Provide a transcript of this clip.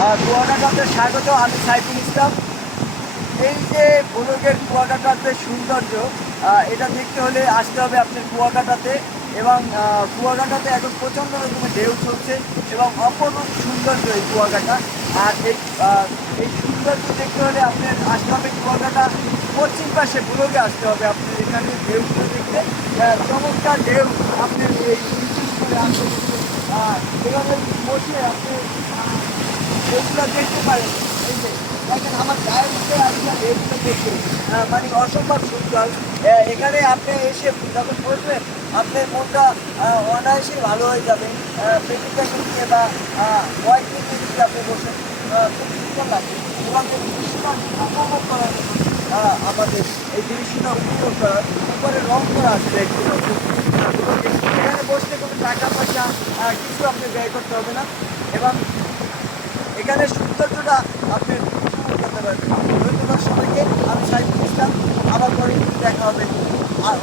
কুয়াকাটাতে স্বাগত। আমি সাইফুল ইসলাম। এই যে বনগের কুয়াকাটাতে সৌন্দর্য, এটা দেখতে হলে আসতে হবে আপনার কুয়াকাটাতে। এবং কুয়াকাটাতে এখন প্রচণ্ড রকমের ঢেউ চলছে এবং অপরূপ সৌন্দর্য এই কুয়াকাটা। আর এই সৌন্দর্য দেখতে হলে আপনার আসতে হবে কুয়াকাটা পশ্চিম পাশে বুলগে আসতে হবে আপনার। এখানে ঢেউগুলো দেখতে চমৎকার ঢেউ। আপনার এই এভাবে বসে আপনি ঢেউগুলো দেখতে পারেন। এই যে দেখেন আমার গায়ের মধ্যে আসলে ঢেউগুলো দেখতে মানে অসম্ভব সুন্দর। এখানে আপনি এসে যখন বসবেন আপনার মনটা অনায়াসে ভালো হয়ে যাবে। প্রেমিকাকে নিয়ে বা ওয়াইফকে নিয়ে আপনি বসেন, খুব সুন্দর লাগে। এবং এই দৃশ্যটা উপভোগ করার জন্য আমাদের এই দৃশ্যটা উপভোগ করার উপরে রং করা আছে একটু। এখানে বসলে কোনো টাকা পয়সা কিছু আপনি ব্যয় করতে হবে না। এবং এখানে সৌন্দর্যটা আপনি উপভোগ করতে পারবেন। ধন্যবাদ সবাইকে। আমি সাইফুল ইসলাম। আবার পরে দেখা হবে আর